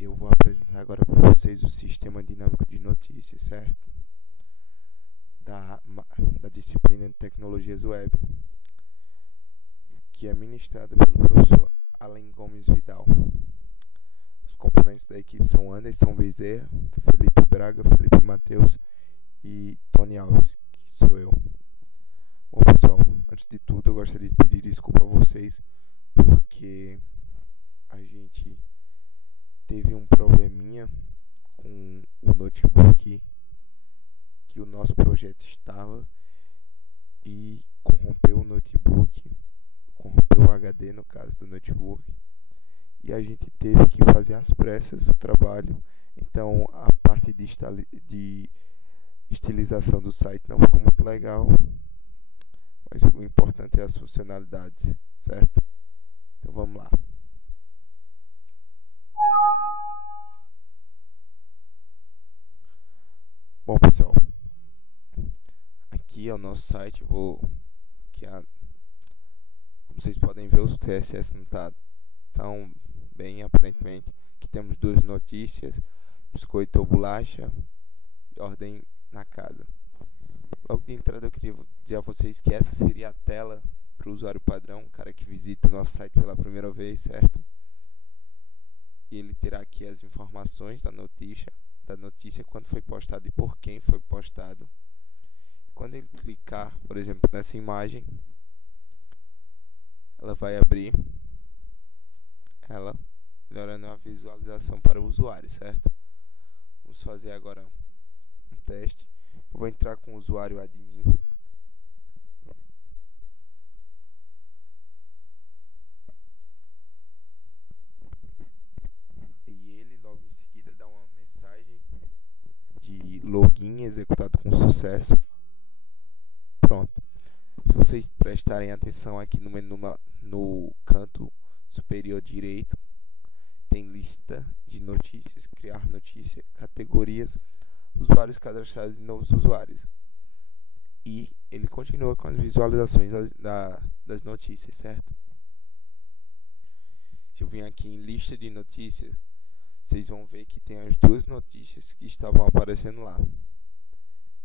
Eu vou apresentar agora para vocês o sistema dinâmico de notícias, certo? Da, da disciplina de tecnologias web, que é ministrada pelo professor Allen Gomes Vidal. Os componentes da equipe são Anderson Bezerra, Felipe Braga, Felipe Matheus e Tony Alves, que sou eu. Bom, pessoal, antes de tudo eu gostaria de pedir desculpa a vocês, porque a gente teve um probleminha com o notebook que o nosso projeto estava e corrompeu o notebook, corrompeu o HD no caso do notebook, e a gente teve que fazer às pressas o trabalho. Então a parte de estilização do site não ficou muito legal, mas o importante é as funcionalidades, certo? Então vamos lá. Bom, pessoal, aqui é o nosso site. Como vocês podem ver, o CSS não está tão bem aparentemente. Aqui temos duas notícias: biscoito ou bolacha e ordem na casa. Logo de entrada eu queria dizer a vocês que essa seria a tela para o usuário padrão, o cara que visita o nosso site pela primeira vez, certo? E ele terá aqui as informações da notícia, quando foi postado e por quem foi postado. Quando ele clicar, por exemplo, nessa imagem, ela vai abrir ela, melhorando a visualização para o usuário, certo? Vamos fazer agora um teste. Eu vou entrar com o usuário admin. E ele logo em seguida dá uma mensagem de login executado com sucesso. Pronto. Se vocês prestarem atenção aqui no menu, no canto superior direito, tem lista de notícias, criar notícia, categorias, usuários cadastrados e novos usuários. E ele continua com as visualizações das notícias, certo? Se eu vim aqui em lista de notícias, vocês vão ver que tem as duas notícias que estavam aparecendo lá: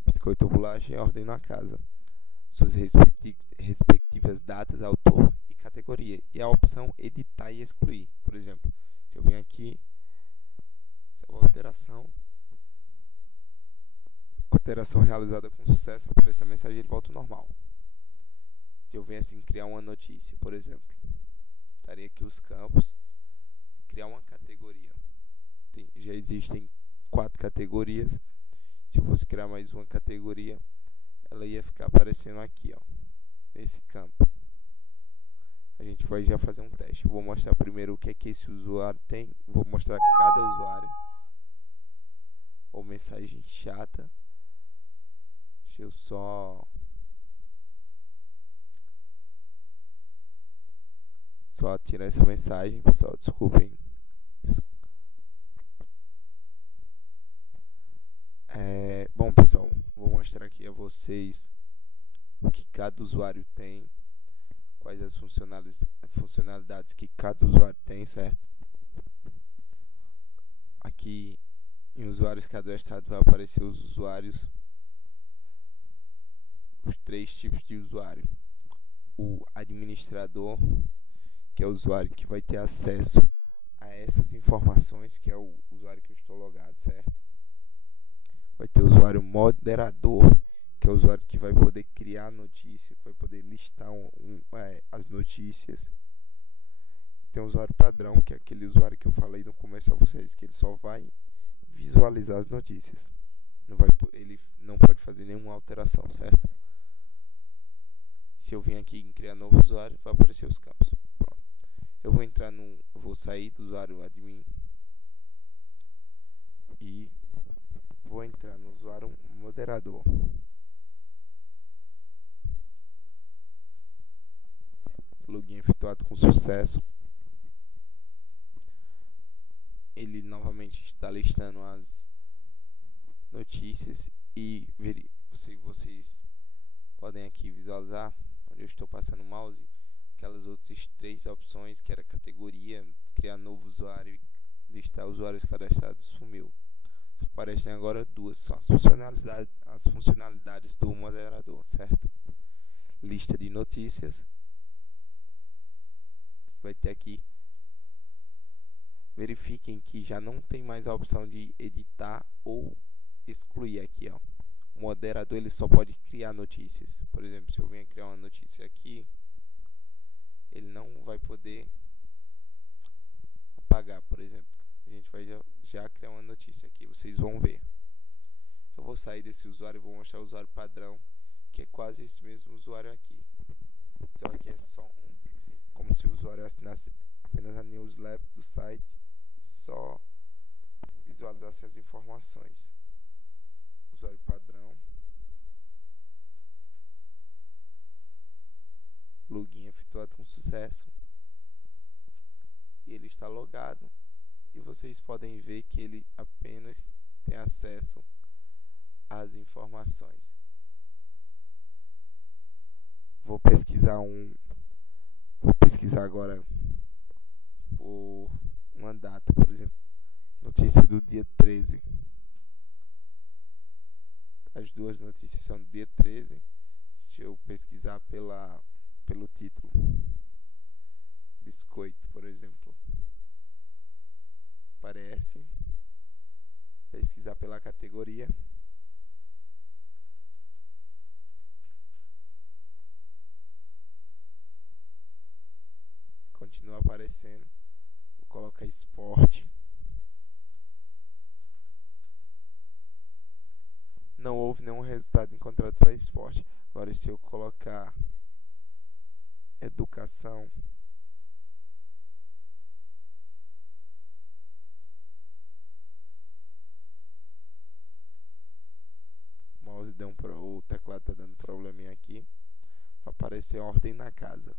biscoito ou bolacha e ordem na casa, suas respectivas datas, autor e categoria, e a opção editar e excluir. Por exemplo, se eu vim aqui, essa alteração realizada com sucesso, aparece a mensagem, ele volta ao normal. Se eu venho assim criar uma notícia, por exemplo, estaria aqui os campos, criar uma categoria. Já existem 4 categorias. Se eu fosse criar mais uma categoria, ela ia ficar aparecendo aqui, ó, nesse campo. A gente vai já fazer um teste. Eu vou mostrar primeiro o que é que esse usuário tem. Vou mostrar cada usuário. Ou mensagem chata. Deixa eu só tirar essa mensagem, pessoal. Desculpem. Bom, pessoal, vou mostrar aqui a vocês o que cada usuário tem, quais as funcionalidades que cada usuário tem, certo? Aqui em usuários cadastrados vai aparecer os 3 tipos de usuário: o administrador, que é o usuário que vai ter acesso a essas informações, que é o usuário que eu estou logado, certo? Vai ter o usuário moderador, que é o usuário que vai poder criar notícia, que vai poder listar as notícias. Tem o usuário padrão, que é aquele usuário que eu falei no começo a vocês, que ele só vai visualizar as notícias. Ele não pode fazer nenhuma alteração, certo? Se eu vim aqui em criar novo usuário, vai aparecer os campos. Pronto. Eu vou sair do usuário admin e vou entrar no usuário moderador. Login efetuado com sucesso. Ele novamente está listando as notícias e vocês podem aqui visualizar onde eu estou passando o mouse, aquelas outras 3 opções, que era categoria, criar novo usuário e lista usuários cadastrados sumiu. Só aparecem agora duas, são as funcionalidades do moderador, certo? Lista de notícias, vai ter aqui. Verifiquem que já não tem mais a opção de editar ou excluir aqui, ó. O moderador ele só pode criar notícias. Por exemplo, se eu venho criar uma notícia aqui, ele não vai poder apagar, por exemplo. A gente vai já criar uma notícia aqui, vocês vão ver. Eu vou sair desse usuário e vou mostrar o usuário padrão, que é quase esse mesmo usuário aqui. Então aqui é só como se o usuário assinasse apenas a newsletter do site e só visualizasse as informações. Usuário padrão. Login efetuado com sucesso. E ele está logado. E vocês podem ver que ele apenas tem acesso às informações. Vou pesquisar agora por uma data, por exemplo, notícia do dia 13. As duas notícias são do dia 13. Deixa eu pesquisar pelo título. Biscoito, por exemplo. Aparece. Pesquisar pela categoria. Continua aparecendo. Vou colocar esporte. Não houve nenhum resultado encontrado para esporte. Agora, se eu colocar educação, o mouse o teclado está dando probleminha aqui. Vai aparecer ordem na casa.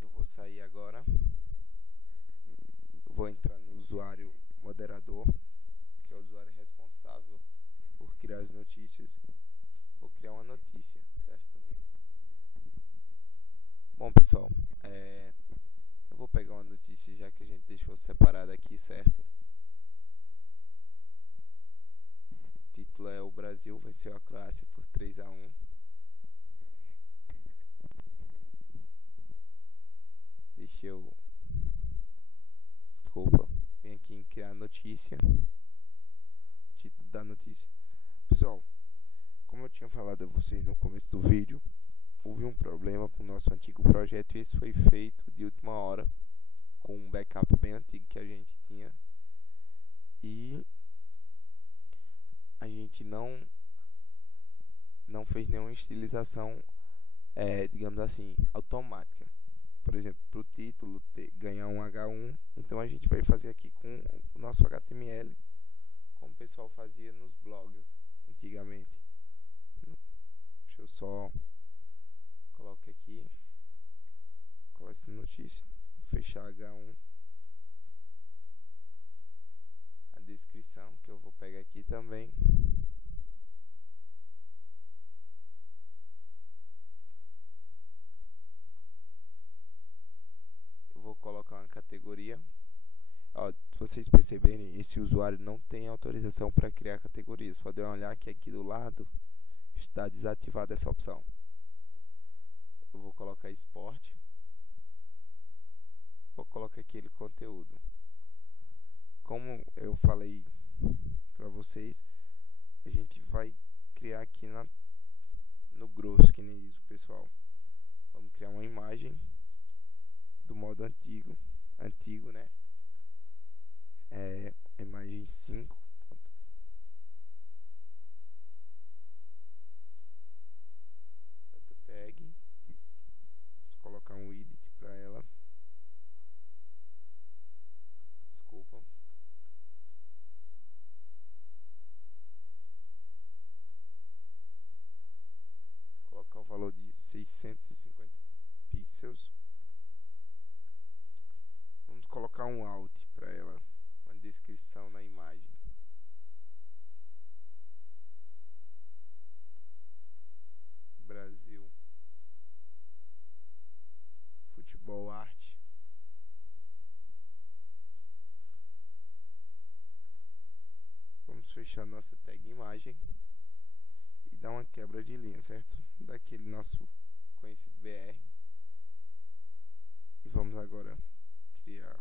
Eu vou sair agora. Eu vou entrar no usuário moderador, que é o usuário responsável por criar as notícias. Vou criar uma notícia, certo? Bom, pessoal, eu vou pegar uma notícia já que a gente deixou separada aqui, certo? O título é: o Brasil venceu a Croácia por 3-1. Deixa eu... Desculpa. Vem aqui em criar notícia. Título da notícia. Pessoal, como eu tinha falado a vocês no começo do vídeo, houve um problema com o nosso antigo projeto e esse foi feito de última hora, com um backup bem antigo que a gente tinha. E a gente não fez nenhuma estilização, digamos assim, automática. Por exemplo, para o título ganhar um H1, então a gente vai fazer aqui com o nosso HTML, como o pessoal fazia nos blogs antigamente. Deixa eu só colocar aqui, colocar essa notícia, fechar H1, a descrição que eu vou pegar aqui também. Eu vou colocar uma categoria. Ó, se vocês perceberem, esse usuário não tem autorização para criar categorias. Podem olhar que aqui do lado está desativada essa opção. Eu vou colocar esporte. Vou colocar aquele conteúdo. Como eu falei para vocês, a gente vai criar aqui no grosso, que nem diz o pessoal. Vamos criar uma imagem do modo antigo, né? Imagem 5. JPEG. Vamos colocar um edit para ela. Desculpa. Colocar o valor de 650 pixels. Vamos colocar um alt para ela, uma descrição na imagem. Brasil Futebol Arte. vamos fechar nossa tag imagem e dar uma quebra de linha, certo? Daquele nosso conhecido BR. E vamos agora criar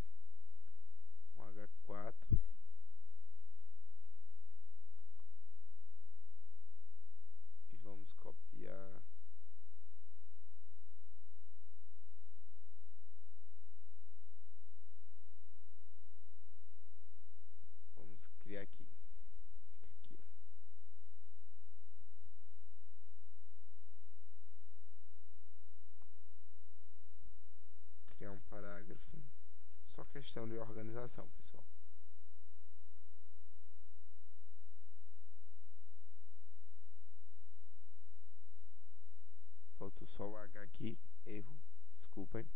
um H4 e vamos copiar criar aqui isso aqui. Criar um parágrafo. Só questão de organização, pessoal. Faltou só o H aqui, erro, desculpem.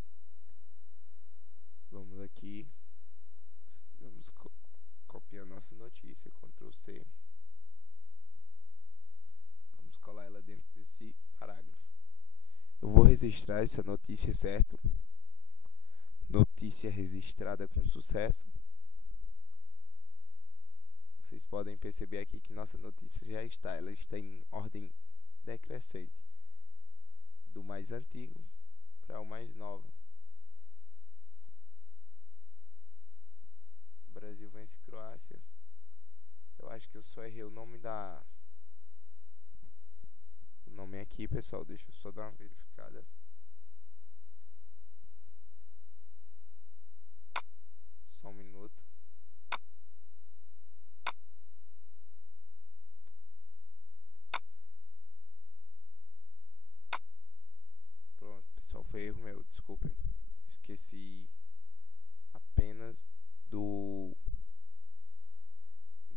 Vamos aqui, vamos copiar nossa notícia, Ctrl C. Vamos colar ela dentro desse parágrafo. Eu vou registrar essa notícia, certo? Notícia registrada com sucesso. Vocês podem perceber aqui que nossa notícia já está, ela está em ordem decrescente, do mais antigo para o mais novo. Brasil vence Croácia. Eu acho que eu só errei o nome aqui, pessoal. Deixa eu só dar uma verificada. Só um minuto. Pronto, pessoal, foi erro meu, desculpem. Esqueci apenas de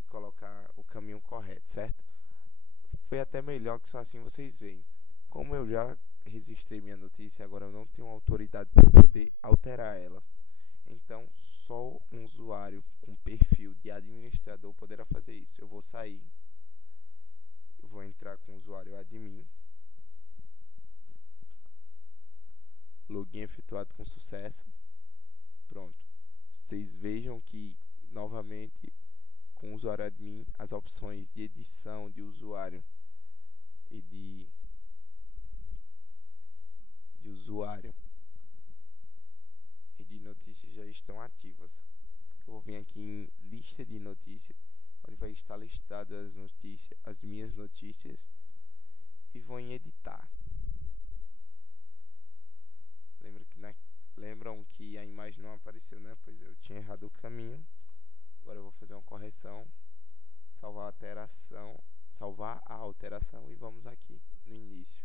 colocar o caminho correto, certo? Foi até melhor que só assim vocês veem. Como eu já registrei minha notícia, agora eu não tenho autoridade para poder alterar ela. Então, só um usuário com perfil de administrador poderá fazer isso. Eu vou sair, eu vou entrar com o usuário admin, login efetuado com sucesso. Pronto. Vocês vejam que, novamente, com o usuário admin, as opções de edição de usuário e de usuário e de notícias já estão ativas. Eu vou vir aqui em lista de notícias, onde vai estar listado as notícias, as minhas notícias, e vou em editar. Lembram que a imagem não apareceu, né? Pois eu tinha errado o caminho. Agora eu vou fazer uma correção, salvar a alteração e vamos aqui no início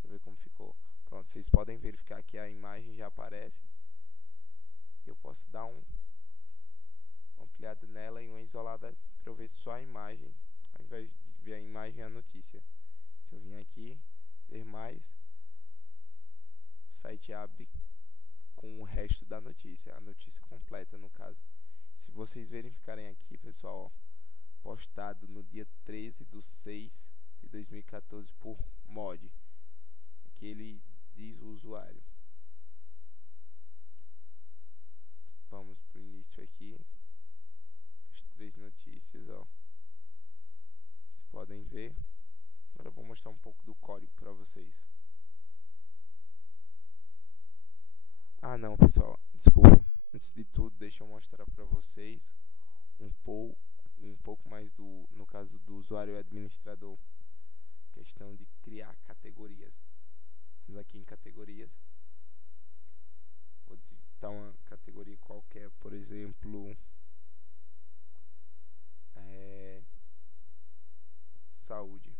para ver como ficou. Pronto, vocês podem verificar que a imagem já aparece. Eu posso dar uma ampliada nela e uma isolada para eu ver só a imagem, ao invés de ver a imagem e a notícia. Se eu vim aqui, ver mais, o site abre com o resto da notícia, a notícia completa no caso. Se vocês verificarem aqui, pessoal, ó, postado no dia 13/6/2014 por mod, que ele diz o usuário. Vamos pro início aqui, as 3 notícias, ó. Vocês podem ver. Agora eu vou mostrar um pouco do código para vocês. Ah, não, pessoal, desculpa. Antes de tudo, deixa eu mostrar para vocês um pouco mais no caso do usuário administrador, questão de criar categorias. Vamos aqui em categorias. Vou digitar uma categoria qualquer, por exemplo, saúde.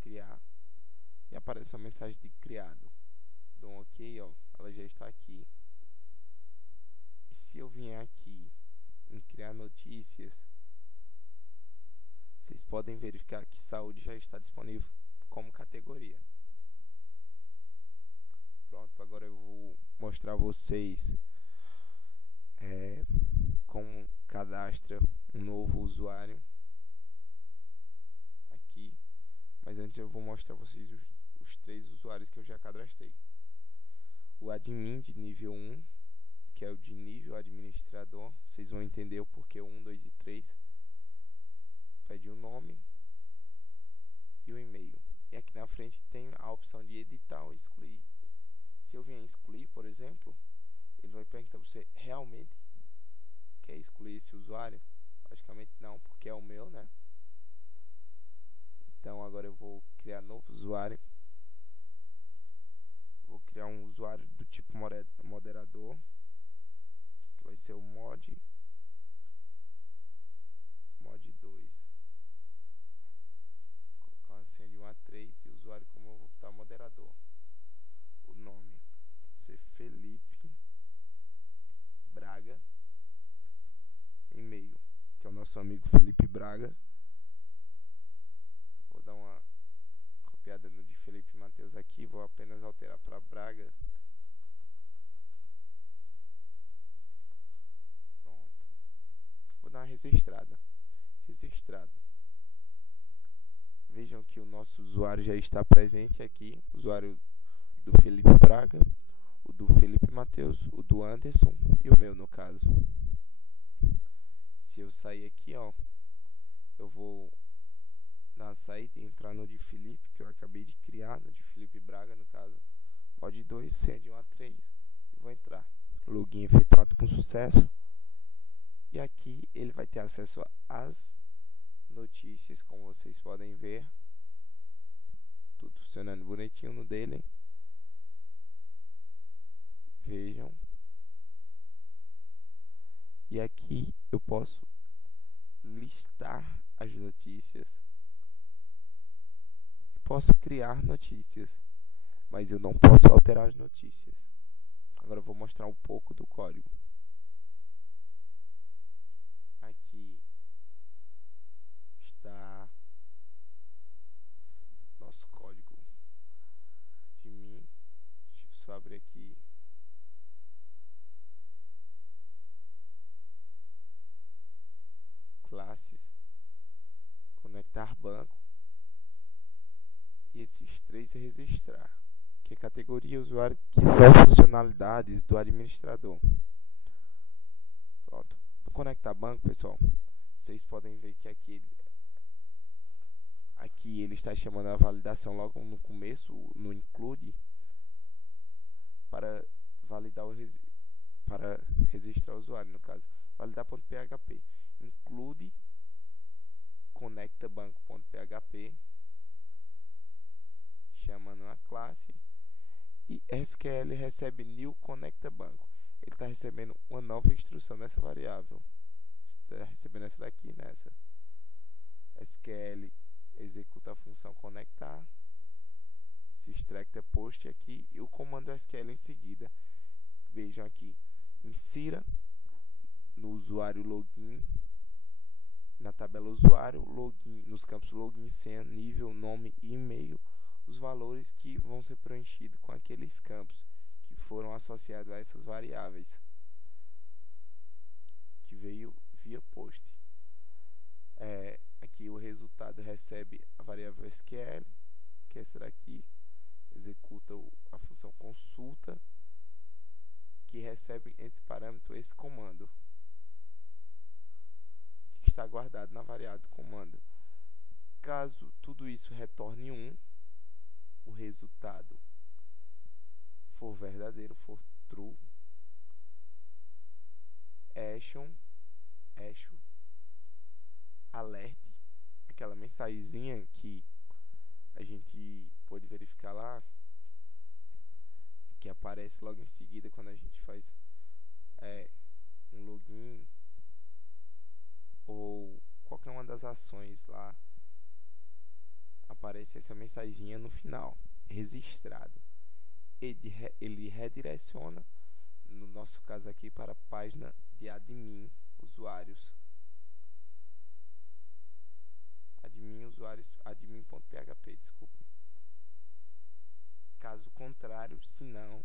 Criar, e aparece a mensagem de criado. Dou um ok, ó, ela já está aqui. E se eu vier aqui em criar notícias, vocês podem verificar que saúde já está disponível como categoria. Pronto, agora eu vou mostrar a vocês como cadastra um novo usuário aqui. Mas antes eu vou mostrar a vocês os 3 usuários que eu já cadastrei. o admin de nível 1, que é o de nível administrador. Vocês vão entender o porquê 1, 2 e 3. Pede o nome e o e-mail. E aqui na frente tem a opção de editar ou excluir. Se eu vier excluir, por exemplo, ele vai perguntar: você realmente quer excluir esse usuário? Logicamente não, porque é o meu, né? Então agora eu vou criar novo usuário. Vou criar um usuário do tipo moderador, que vai ser o mod 2. Vou colocar uma senha de 1 a 3 e o usuário, como eu vou botar moderador. O nome vai ser Felipe Braga. E-mail, que é o nosso amigo Felipe Braga. Vou dar uma copiada no de Felipe Mateus aqui, vou apenas alterar para Braga. Pronto. Vou dar uma registrada. Vejam que o nosso usuário já está presente aqui. O usuário do Felipe Braga, o do Felipe Mateus, o do Anderson e o meu, no caso. Se eu sair aqui, ó, eu vou dar uma saída e entrar no de Felipe, que eu acabei de criar, no de Felipe Braga, no caso. Mod 2, senha de 1 a 3. E vou entrar. Login efetuado com sucesso. E aqui ele vai ter acesso às notícias, como vocês podem ver. Tudo funcionando bonitinho no dele. Vejam. E aqui eu posso listar as notícias. Posso criar notícias, mas eu não posso alterar as notícias. Agora eu vou mostrar um pouco do código. Aqui está nosso código de mim. Deixa eu só abrir aqui. Classes, conectar banco. E esses 3 é registrar, que é categoria usuário, que são funcionalidades do administrador. Pronto. No conectar banco, pessoal, vocês podem ver que aqui ele está chamando a validação logo no começo, no include, para validar para registrar o usuário, no caso, validar.php, include conecta banco.php, chamando a classe, e SQL recebe new conecta banco. Ele está recebendo uma nova instrução nessa variável. Está recebendo essa daqui, nessa. SQL executa a função conectar, se extracta post aqui e o comando SQL em seguida. Vejam aqui, insira no usuário login, na tabela usuário, login, nos campos login, senha, nível, nome e e-mail, os valores que vão ser preenchidos com aqueles campos que foram associados a essas variáveis que veio via post. Aqui o resultado recebe a variável SQL, que é essa daqui, executa a função consulta, que recebe entre parâmetros esse comando, que está guardado na variável do comando. Caso tudo isso retorne 1, o resultado for verdadeiro, for true, action, alert, aquela mensagenzinha que a gente pode verificar lá, que aparece logo em seguida quando a gente faz um login ou qualquer uma das ações lá, aparece essa mensagenzinha no final, registrado. Ele redireciona, no nosso caso aqui, para a página de admin usuários. Admin.php, desculpe. Caso contrário, se não,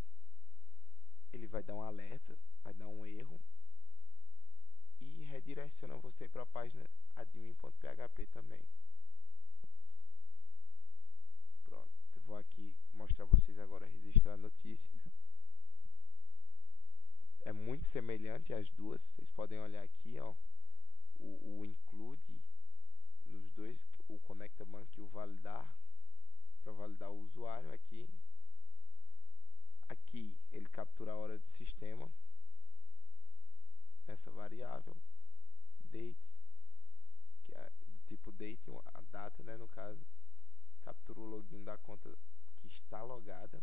ele vai dar um alerta, vai dar um erro e redireciona você para a página admin.php também. Pronto, eu vou aqui mostrar a vocês agora registrar notícias. é muito semelhante às duas. Vocês podem olhar aqui, ó, o include nos dois, o conecta banco e o validar, para validar o usuário aqui. Aqui ele captura a hora do sistema, essa variável date, que é do tipo date, a data, né, no caso, captura o login da conta que está logada,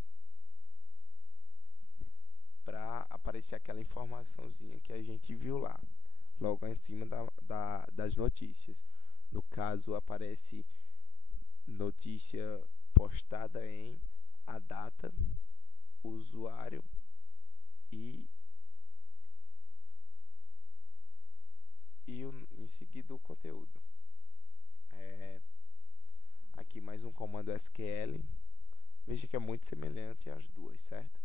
para aparecer aquela informaçãozinha que a gente viu lá, logo em cima das notícias. No caso, aparece notícia postada em a data, o usuário e em seguida o conteúdo. Aqui mais um comando SQL. Veja que é muito semelhante às duas, certo?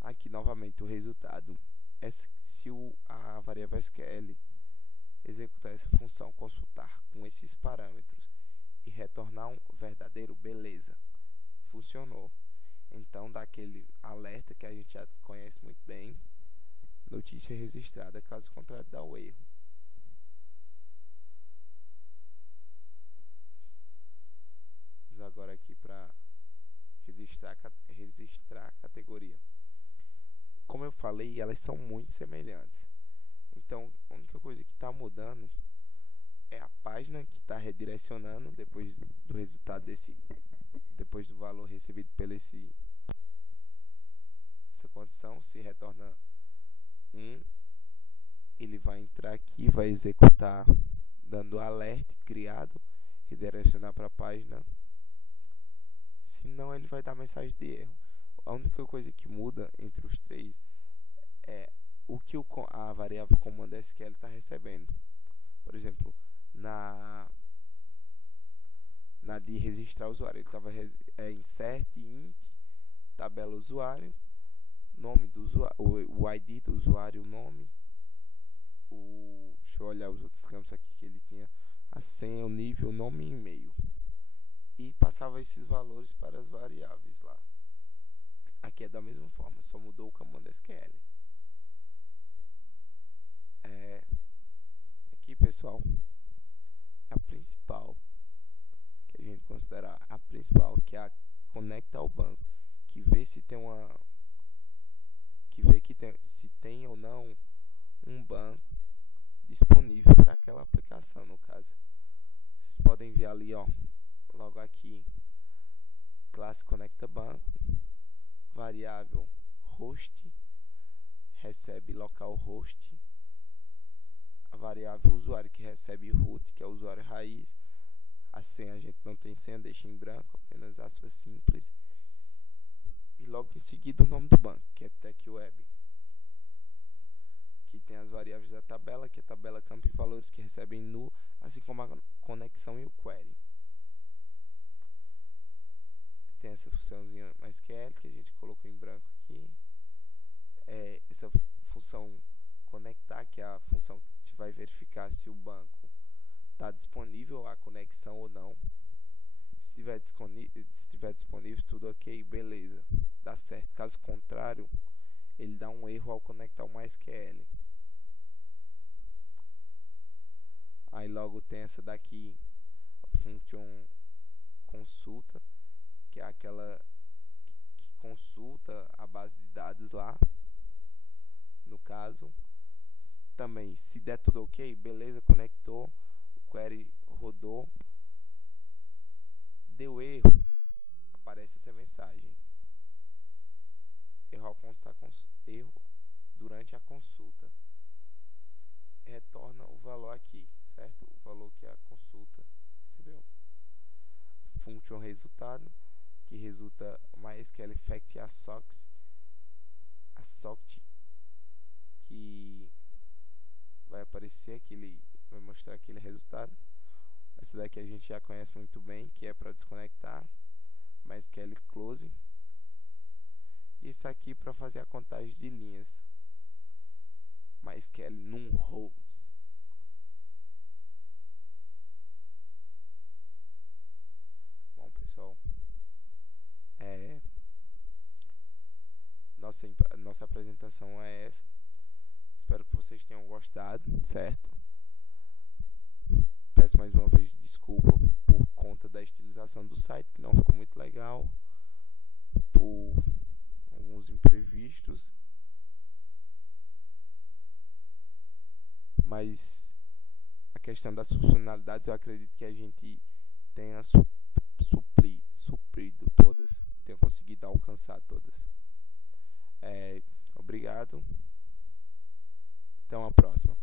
Aqui novamente o resultado é se a variável SQL executar essa função consultar com esses parâmetros e retornar um verdadeiro, beleza, funcionou. Então dá aquele alerta que a gente já conhece muito bem, notícia registrada, caso contrário dá o erro. Vamos agora aqui para registrar a categoria. Como eu falei, elas são muito semelhantes. Então, a única coisa que está mudando é a página que está redirecionando depois do resultado depois do valor recebido pela essa condição. Se retorna 1, ele vai entrar aqui, vai executar dando alerta criado, redirecionar para a página. Senão ele vai dar mensagem de erro. A única coisa que muda entre os três é o que a variável comando SQL está recebendo. Por exemplo, na de registrar o usuário, ele estava insert int tabela usuário, nome do usuário, o ID do usuário, o nome, deixa eu olhar os outros campos aqui que ele tinha, a senha, o nível, o nome e e-mail, e passava esses valores para as variáveis lá. Aqui é da mesma forma, só mudou o comando SQL. Aqui, pessoal, a principal que a gente considera a principal, que é a conecta ao banco, que vê se tem se tem ou não um banco disponível para aquela aplicação. No caso, vocês podem ver ali, ó, logo aqui, classe conecta banco, variável host, recebe localhost, a variável usuário que recebe root, que é o usuário raiz. A senha, a gente não tem senha, deixa em branco, apenas aspas simples. E logo em seguida o nome do banco, que é TechWeb. Aqui tem as variáveis da tabela, que é a tabela campo e valores que recebem nu, assim como a conexão e o query. Tem essa funçãozinha MySQL que a gente colocou em branco aqui. Essa função conectar, que é a função que vai verificar se o banco está disponível a conexão ou não. Se estiver disponível, tudo ok, beleza, dá certo. Caso contrário, ele dá um erro ao conectar o MySQL. Aí logo tem essa daqui, a function consulta, que é aquela que consulta a base de dados lá. No caso, também, se der tudo ok, beleza, conectou, o query rodou, deu erro, aparece essa mensagem: erro ao constar erro durante a consulta. Retorna o valor aqui, certo? O valor que a consulta recebeu. Function resultado, que resulta MySQL effect a socket, que vai aparecer aquele, vai mostrar aquele resultado. Essa daqui a gente já conhece muito bem, que é para desconectar, MySQL close. E esse aqui para fazer a contagem de linhas, MySQL num rows. Bom, pessoal, nossa apresentação é essa. Espero que vocês tenham gostado, certo? Peço mais uma vez desculpa por conta da estilização do site, que não ficou muito legal, por alguns imprevistos, mas a questão das funcionalidades eu acredito que a gente tenha suprido todas, tenha conseguido alcançar todas. Obrigado, até uma próxima.